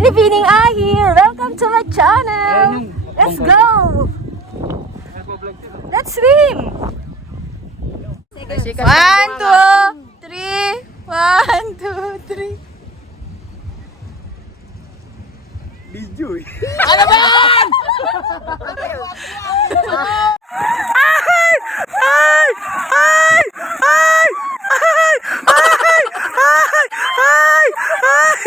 Binibining Ahir! Welcome to my channel! Let's go! Let's swim! 1, 2, 3! 1, 2, 3! Video eh. Ano ba yan? Ay! Ay! Ay! Ay! Ay! Ay! Ay! Ay!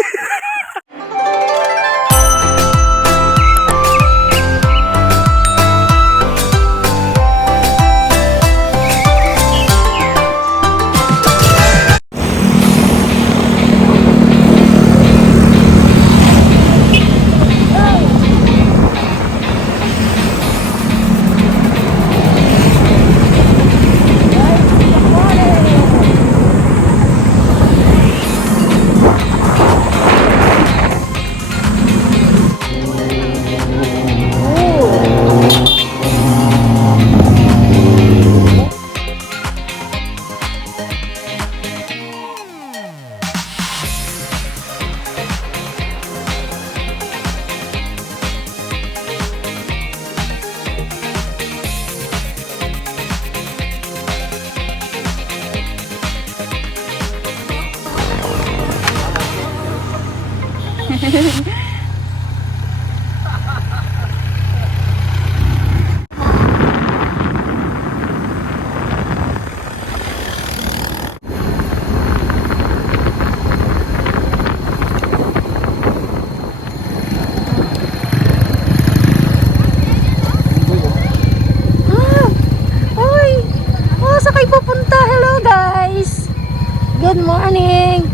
Good morning!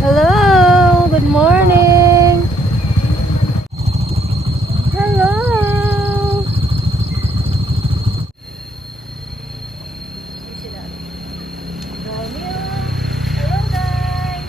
Hello! Good morning! Hello! Hello guys!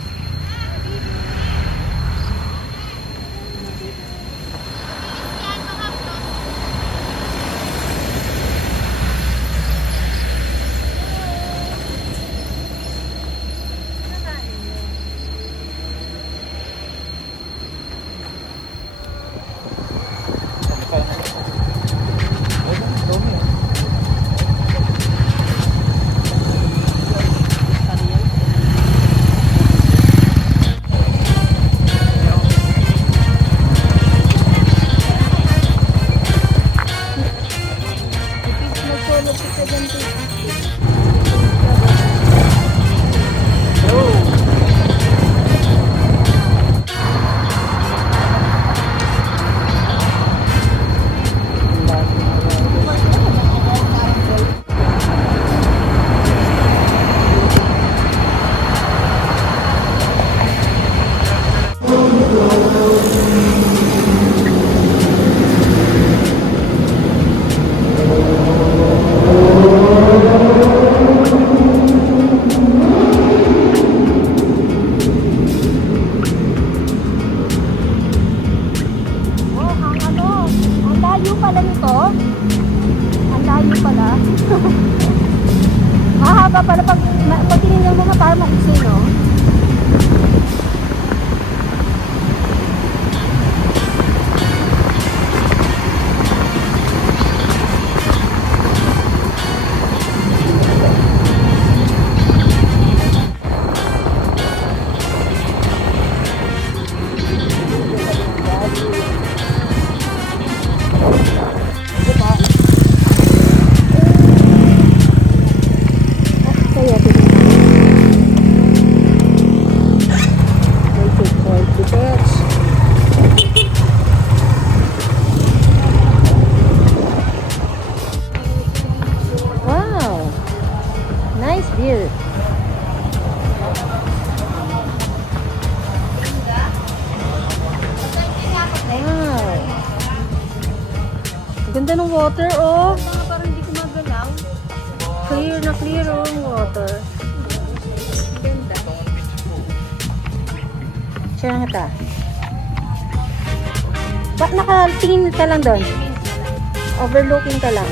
Mahaba pala pag tinignan mo para maiksi, no? Ganda ng water, oh. Parang hindi gumagalaw. Clear na clear, oh, ang water. Ganda. Share nga ta. Ba't nakatingin ka lang doon? Overlooking ka lang.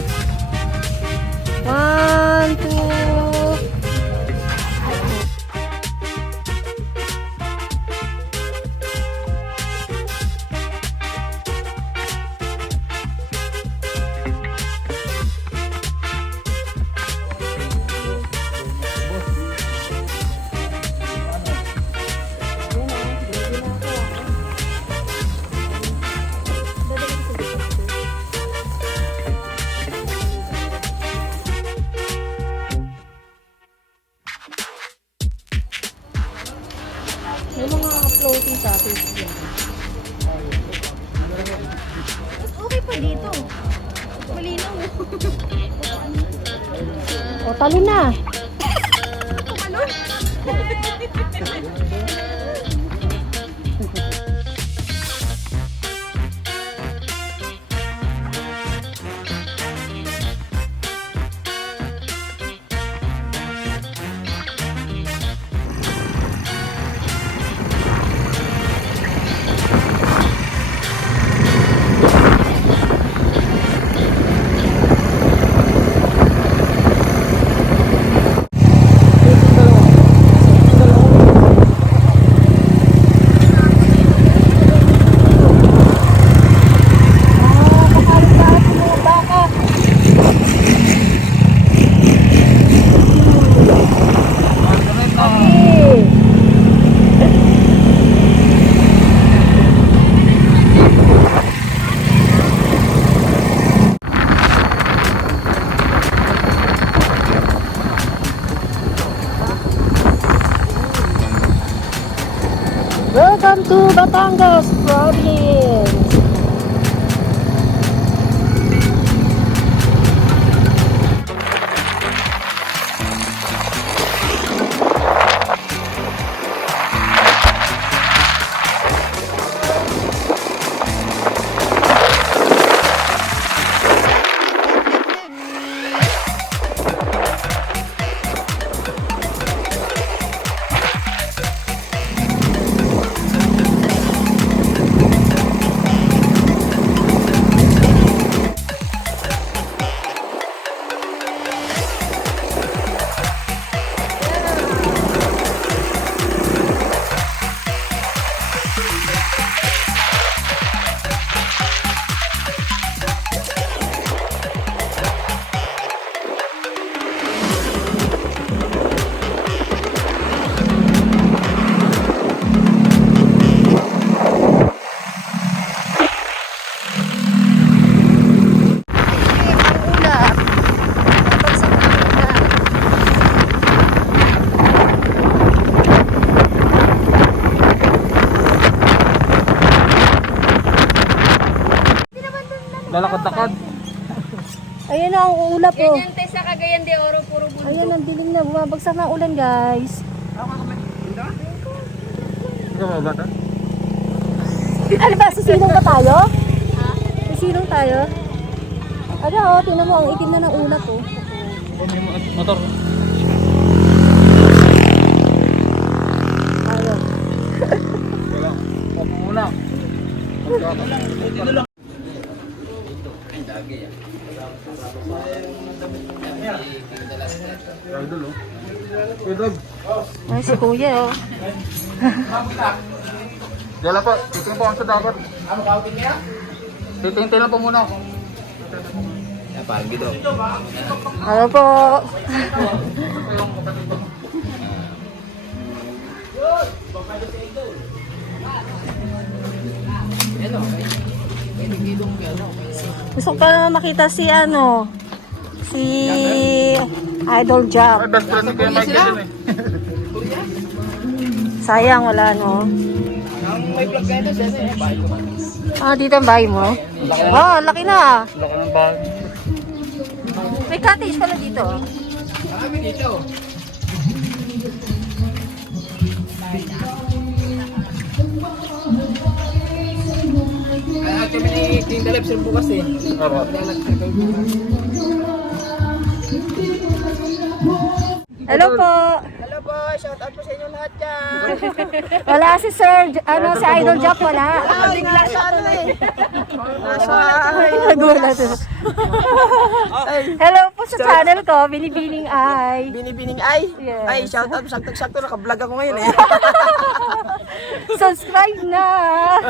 1, 2, May mga floating cottage dyan. Mas okay pa dito. Malinaw. O, talo na. Ano? Welcome to Batangas Province. Lalakad-lakad. Ayan na ang ulap oh. Ganyan tayo sa Cagayan de Oro, puro bundok. Ayan ang dilim na. Bumabagsak na ulan guys. Ikaw ba bata? Ano ba? Sisilong ba tayo? Ha? Sisilong tayo? Ano oh, tingnan mo ang itim na ng ulap oh. Motor. Ayun. Wala. Opo muna. Dito lang. Idol oh. Idol. Ay, si kuya oh. Dala po, titingin po ako sa dagat. Ano kautin niya? Titingin lang po muna ako. Yan, parang gito. Ano po? Gusto ko pa makita si ano, si Idol Jack. Ay, best friend ni Kuya Mike din eh. Sayang wala no. Ah, dito ang bahay mo? Oh, laki na. Laki ng bahay. May cottage pala dito. At kami ni King Dalep sir bukas eh. Opo. Hello po. Hello po, shout out po sa inyo lahat dyan. Wala si Sir, ano, si Idol Jack wala. Bigla sa ano eh. Nagulat. Hello po sa channel ko, Binibining Ay. Binibining ay. Yes. Ay, shout out, sakto-sakto naka-vlog ako ngayon eh. Subscribe na.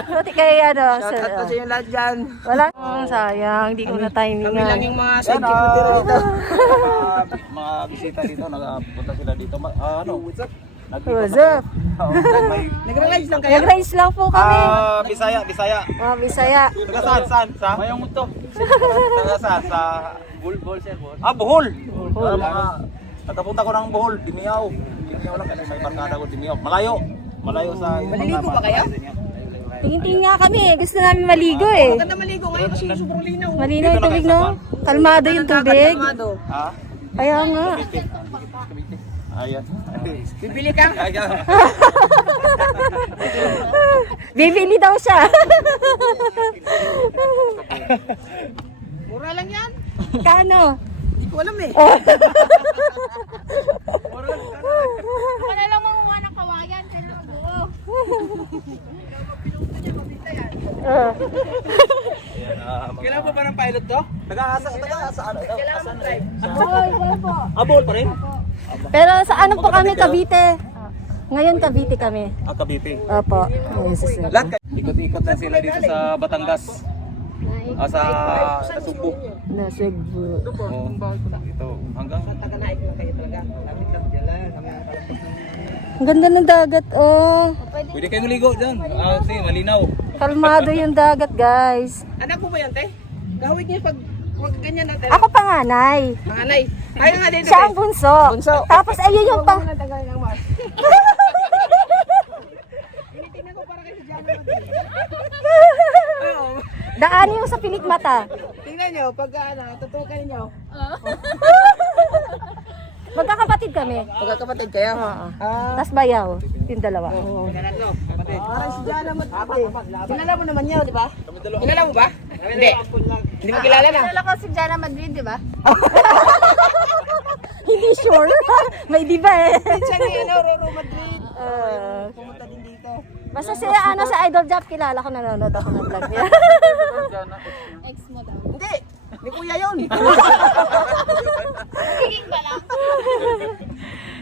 Buti kay ano, Shout Sir. out po sa inyo lahat dyan. Wala. Oh, sayang, hindi ko na timing. Kami lang yung mga sidekick ko dito. Mga bisita dito, nagpunta sila dito. Ano, what's up? What's up? Nagra-live lang kayo? Nag-rise lang po kami. Bisaya, Bisaya. Mga Bisaya. Taga saan? Sa? Mayong to. Taga saan? Sa Bohol, sir. Ah, Bohol. Mga nagpunta ko ng Bohol, Dimiao. Dimiao lang kasi may barkada ko Dimiao. Malayo. Malayo sa... Maliligo ba kayo? Tingin-tingin nga kami eh. Gusto namin maligo eh. Maganda maligo ngayon kasi sobrang linaw. Malinaw yung tubig, no? Kalmado yung tubig. Ha? Kaya nga. Ayan. Bibili ka? Ayan. Bibili daw siya. Mura lang yan. Kano? Hindi ko alam eh. Wala lang manguha ng kawayan. Kailangan buo. Kailangan pa ba ng pilot to? Taga-asa ano? Kailangan mo drive. Abol pa rin? Pero sa ano po kami, Cavite. Ngayon Cavite kami. Cavite. Opo. Ikot-ikot na sila dito sa Batangas. Sa Subo. Nasugbo. Oh, ito hanggang Taga-naik lang kayo talaga. Lapit lang dyan lang. Ang ganda ng dagat, oh. pwede kayo maligo diyan. Kasi malinaw. Kalmado yung dagat, guys. Anak mo ba yan, te? Gawin niya pag ganyan natin. Ako panganay. Panganay. Ayaw nga dito, Siya ang bunso. Tapos ayun yung pang... Tagalin ang mas. Tinitingnan ko para kayo sa Diana Madrid. Daan yung sa pilik mata. Tingnan nyo, pag tutukan nyo. Magkakapatid kami. Pagkakapatid kayo? Oo. Tapos bayaw. Yung dalawa. Parang si Diana Madrid. Kilala mo naman niya, di ba? Kilala mo ba? Hindi. Hindi mo kilala na. Wala ko si Jana Madrid, di ba? Hindi sure. May diba eh. Siya ni Roro Madrid. Pumunta din dito. Basta siya ano sa Idol Job, kilala ko, nanonood ako ng vlog niya. Ex mo daw. Hindi. Ni kuya yun. Magiging ba lang?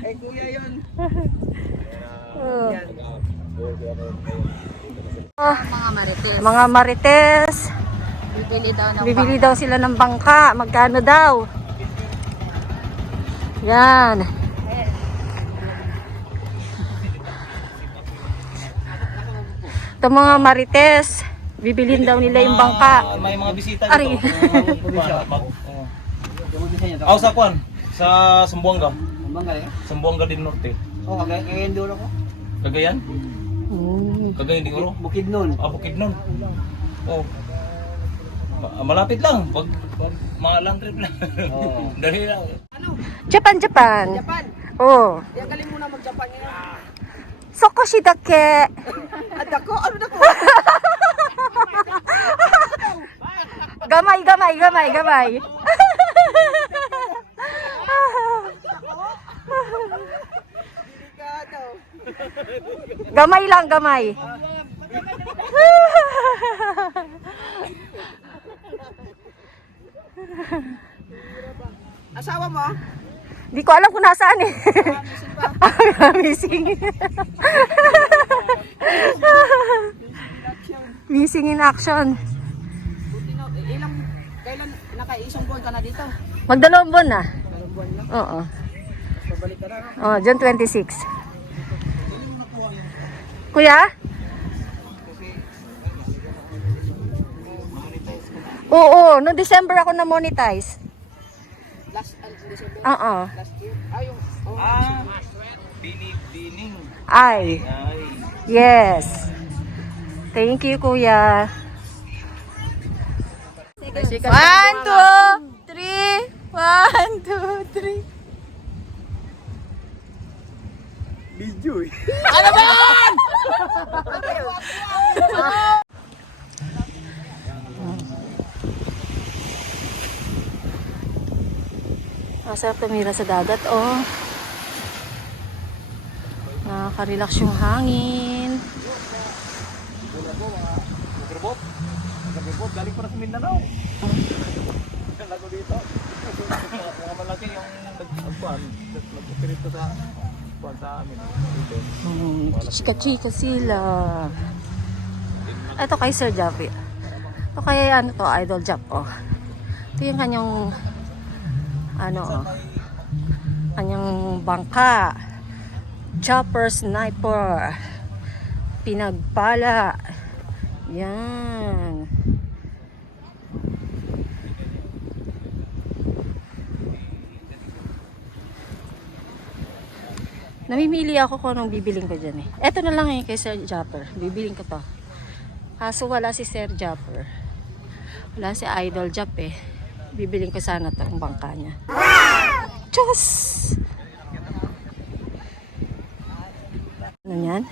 Eh kuya yun. Mga marites. Mga marites. Bibili daw ng Bibili daw sila ng bangka. Magkano daw? Yan. Ito mga marites. Bibilin daw nila yung bangka. May mga bisita Ari. Aw sa kwan sa Sambuanga. Mangga eh. Sambuanga din Norte. Oh, kagayan doon ako. Cagayan? Cagayan di Oro? Bukid nun. Bukidnon. Oh. Malapit lang. Pag mga land trip lang. Dali lang. Ano? Japan, Japan. Japan. Oh. Kaya galing muna mag-Japan ngayon. Sokoshidake. Dako? Ano dako? Gamay, gamay, gamay, gamay. Delikado. Gamay lang, gamay. Asawa mo? Di ko alam kung nasaan eh. Missing. Missing in action. Kailan nakaisang buwan ka na dito? Magdalawang buwan na. Dalawang buwan lang. Oo. Pabalik ka na. Oh, June 26. Kuya? Oo, no December ako na monetize. Last December. Oo. Last year. Yung Dining. Ay. Ay. Yes. Thank you, kuya. 1, 2, 3. 1, 2, 3. Video eh. Masarap tumira sa dagat, oh. Nakaka-relax yung hangin. Gabi galing para sa Mindanao. Lago dito. Mga malaki yung nagpuan, nagpirito sa puan sa amin. Chika-chika sila. Ito kay Sir Javi. Ito kay ano to, Idol Jap, oh. Ito yung kanyang kanyang bangka. Chopper sniper. Pinagpala. Yan. Namimili ako kung anong bibiling ko dyan eh. Eto na lang kay Sir Japper. Bibiling ko to. Kaso wala si Sir Japper. Wala si Idol Jap eh. Bibiling ko sana to ang bangka niya. Diyos! Ano yan?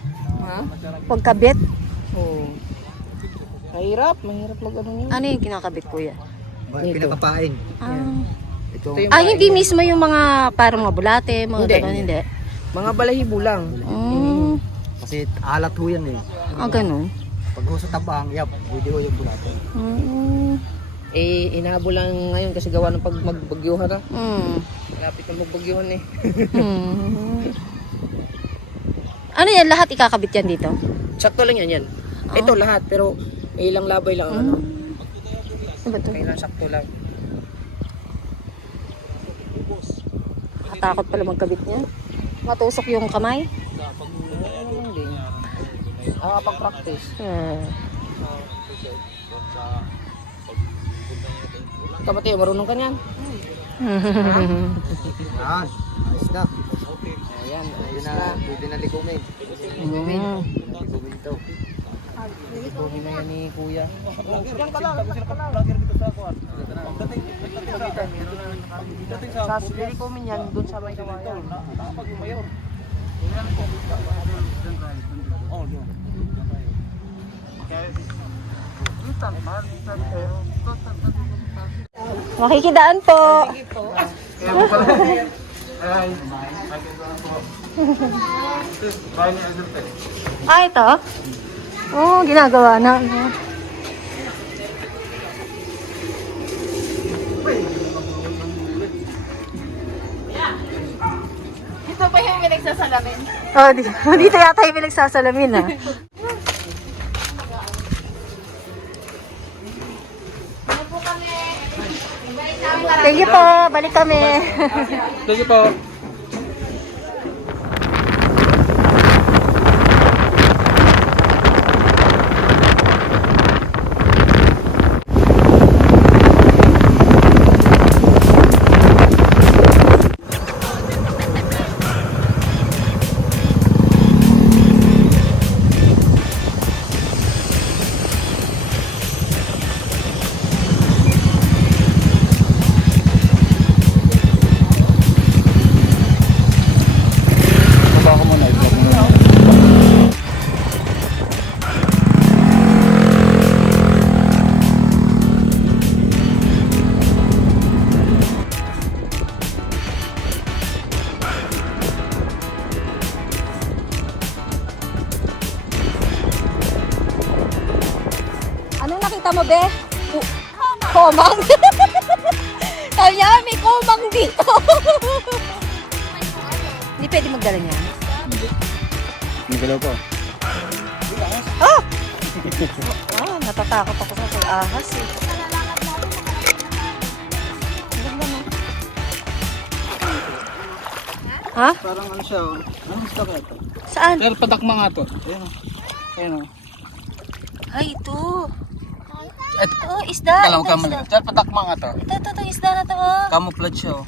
Ha? Pagkabit? Oo. Mahirap mag ano niya. Ano yung kinakabit kuya? Pinakapain. Ito. Hindi mismo yung mga parang mga bulate, mga Hindi. gano'n, hindi. Mga balahibo lang. Kasi alat ho yan eh. Ganun. Pag ho sa tabang, yap, pwede ho yung bulate. Inabo lang ngayon kasi gawa ng pag magbagyuhan na. Malapit na magbagyuhan eh. Ano yan? Lahat ikakabit yan dito? Sakto lang yan. Ito lahat pero ilang labay lang ang ano. Ano ba ito? Kailan sakto lang. Nakatakot pala magkabit niya. Matusok yung kamay. Hindi. Pag-practice. Kapatid, marunong ka niyan? Yan, ayos na. Ayan, ayos Pwede na. na, pwede na ligumin. Ligumin to. Ligumin na yan ni Kuya. Sa lilikumin yan, dun sa may kawayan. Makikidaan po. Ito? Ginagawa na. Ito pa yung pinagsasalamin. Dito yata yung pinagsasalamin ha. Thank you po. Balik kami. Thank you po. Anong nakita mo, be? Komang. Sabi niya, may komang dito. Hindi pwede magdala niya. Nagalaw po. Natatakot ako sa ahas eh. Ganda mo. Ha? Parang ano siya, oh. Anong stock ito? Saan? Pero padakma nga to. Ayan o. Ayan o. Ay, ito. Ito. Ito, isda. Kalaw Ito, ka isda. mali. Pero padakma nga to. Ito, isda na to. Oh. Camouflage siya o.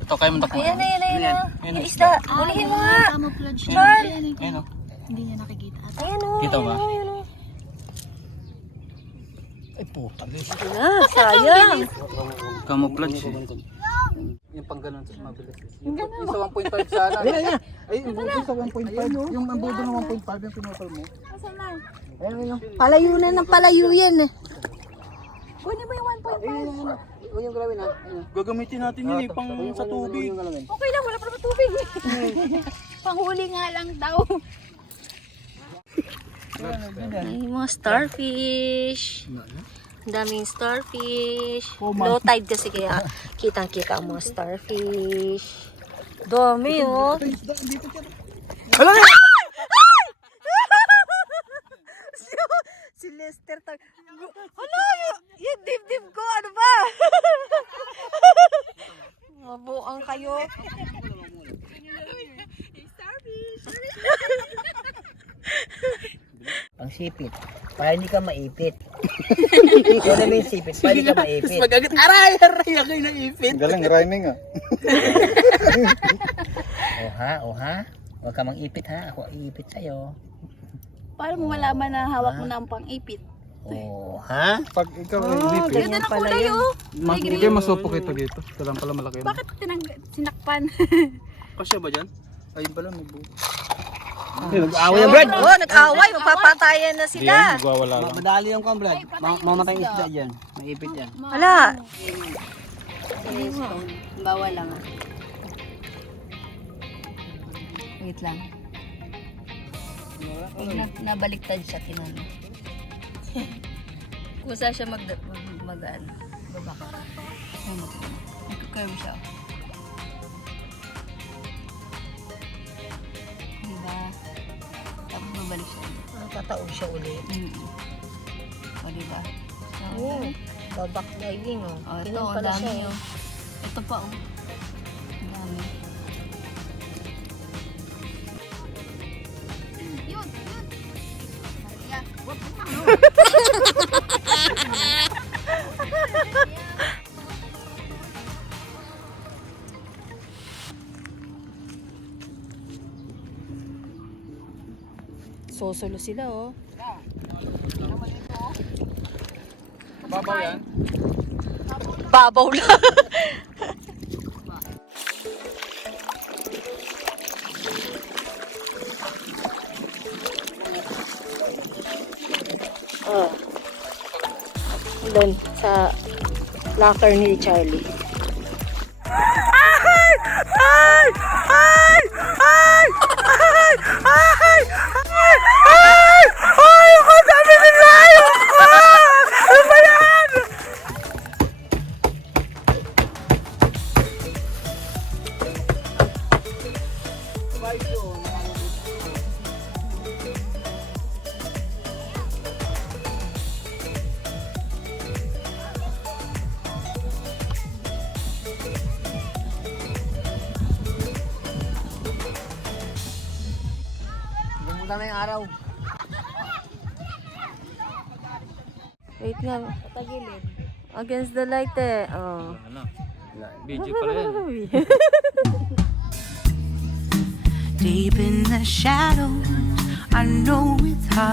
Ito kayo mandakma. Ayan. Ayan, Yung isda. Ulihin mo nga. Camouflage Char. Ayan o. Hindi niya nakikita. Ayan o. Kita ba? Ayan o. Ay po. Sayang. Camouflage siya. Yung pang ganun, mabilis. Yung sa 1.5 sana. Ay, yung budo sa 1.5. Yung budo ng 1.5 yung pinupal mo. Asan na? Palayo na ng palayo yan eh. Kunin mo yung 1.5. Yung galawin ha. Gagamitin natin yun eh, pang sa tubig. Okay lang, wala pa naman tubig. Panghuli nga lang daw. Ay, mga starfish. Ang daming starfish. Low tide kasi kaya kitang-kita ang mga starfish. Dami oh. Hala na! Si Lester hala, yung dibdib ko, ano ba? Mabuang kayo. Ang sipit. Para hindi ka maipit. Kaya naman yung sipit, para hindi ka maipit. Magagit, aray ako yung naipit. Galing rhyming ah. Oha. Huwag ka mang ipit ha. Ako iipit sa'yo. Paano mo malaman na hawak mo na ang pang-ipit? Oh, ha? Pag ikaw ay ibipit. Ganda ng kulay oh. Hindi masupok ito dito. Ito lang pala malaki. Bakit sinakpan? Kasya ba dyan? Ayun pala may buo. Nag-away na, Brad. Oh, nag-away. Magpapatayan na sila. Magwawala lang. Madali yung kwan, Brad. Mamatay yung isda dyan. Maipit yan. Wala. Bawal lang ah. Wait lang. Pag nabaliktad siya, tinanong. Kusa siya mag-ano. Babaka. Nagka-curve siya. Diba? Tapos babalik siya. Tataon siya ulit. O diba? Oo. Babak diving oh. O ito, ang dami oh. Ito pa oh. Ang dami. Yun! Maria! Sosolo sila oh. Babaw yan. Babaw lang. Oh. Doon sa locker ni Charlie. Bumunta na yung araw. Wait nga. Patagilid. Against the light eh. Oh. Ano? Video pala yan. Deep in the shadows, I know it's hard.